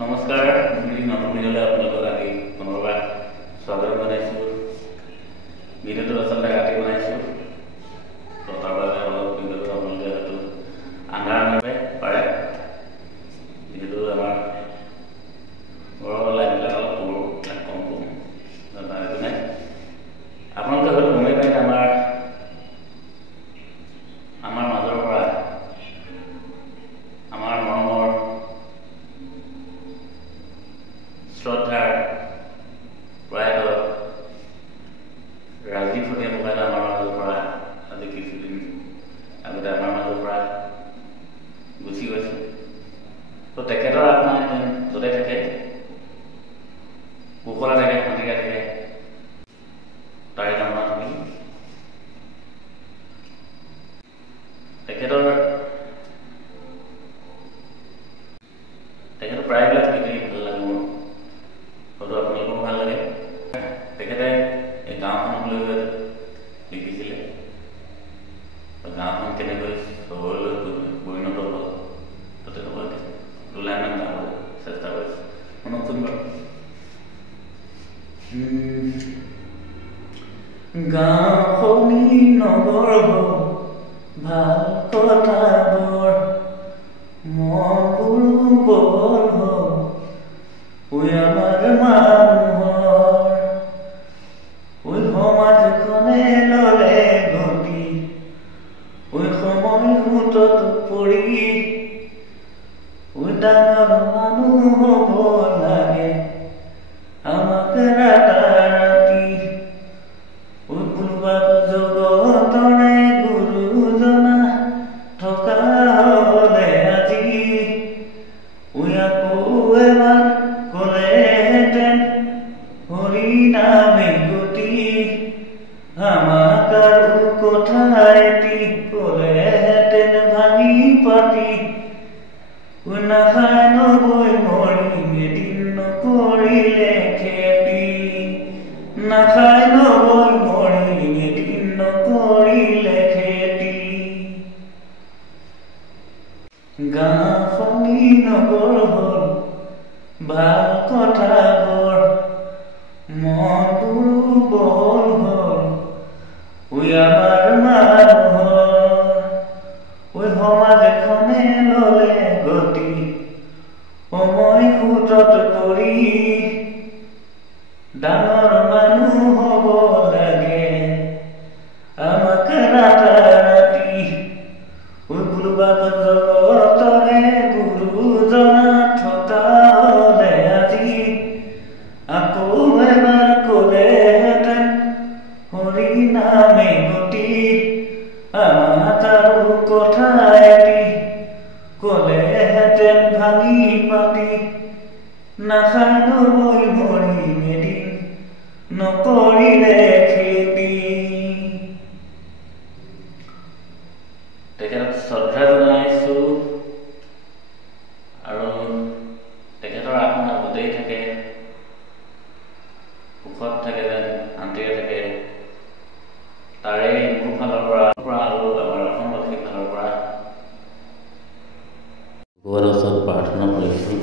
নমস্কাৰ মই নতুন ভিডিঅ'লৈ আপোনালোকক আজি পুনৰবাৰ স্বাগতম জনাইছোঁ। ভিডিঅ'টো আচলতে ৰাতি বনাইছোঁ, তো তাৰ বাবে অলপ ভিডিঅ'টো আপোনালোকে হয়তো আন্ধাৰ পাৰে, যিহেতু আমাৰ ঘৰৰ লাইটবিলাক অলপ কম একো নাই। আপোনালোকে হয়তো গমেই পায় আমাৰ মাজৰ পৰা আমাৰ মৰমৰ শ্ৰদ্ধাৰ প্ৰয়াত ৰাজীৱ শদিয়া মোকাইল আমাৰ মাজৰ পৰা আজি কিছুদিন আগতে আমাৰ মাজৰ পৰা গুচি গৈছে। তো তেখেতৰ আত্মা যেন য'তে থাকে, কুশলে থাকে, শান্তিৰে থাকে, তাৰে কামনা থাকিল। তেখেতৰ প্ৰায়বিলাক গীতেই ভাল লাগে মোৰ, হয়তো আপোনালোকৰো ভাল লাগে। তেখেতে এই গাঁওখনক লৈ লিখিছিলে, গাঁওখন কেনেকৈ চহৰলৈ পৰিণত হ'ল, তো তেনেকুৱা দুলাইমান গাবলৈ চেষ্টা কৰিছে। শুনকচোন বাৰু। গাঁওখনি নগৰ ভাল কথাবোৰ মনবোৰো বহল হ'ল আমাৰ মানুহৰ, সমাজখনে ল'লে গতি সময় সোঁতত পৰি ডাঙৰ মানুহ হ'ব লাগে আমাক ৰাতি কোনোবা জগতৰে গুৰুজনা থকা হ'লে আজি আকৌ এবাৰ ক'লেহেঁতেন হৰি নামে গতি আমাক আৰু কথা এটি ক'লেহেঁতেন ভাঙি পাতি নাখায় নগৈ মৰিম এদিন নকৰিলে খেতি, নাখায় নগৈ মৰিম এদিন নকৰিলে খেতি। গাঁওখনি নগৰ হ'ল ভাল কথাবোৰ মনবোৰো বহল হ'ল আমাৰ মানুহৰ, সমাজ এখনে ল'লে গতি সময় সোঁতত পৰি ডাঙৰ মানুহ হ'ব লাগে আমাক ৰাতি কোনোবা জগতৰে গুৰুজনা থকা হ'লে আজি আকৌ এবাৰ ক'লেহেঁতেন হৰি নামে গতি আমাক আৰু কথা এটি ক'লেহেঁতেন ভাঙি পাতি নাখায় নগৈ মৰিম এদিন নকৰিলে খেতি। তেখেতক শ্ৰদ্ধা জনাইছোঁ আৰু তেখেতৰ আত্মা গোটেই থাকে, সুখত থাকে, যেন শান্তিৰে থাকে, তাৰে মোৰ ফালৰ পৰা আৰু আমাৰ অসমবাসীৰ ফালৰ পৰা ভগৱানৰ ওচৰত প্ৰাৰ্থনা কৰিছোঁ।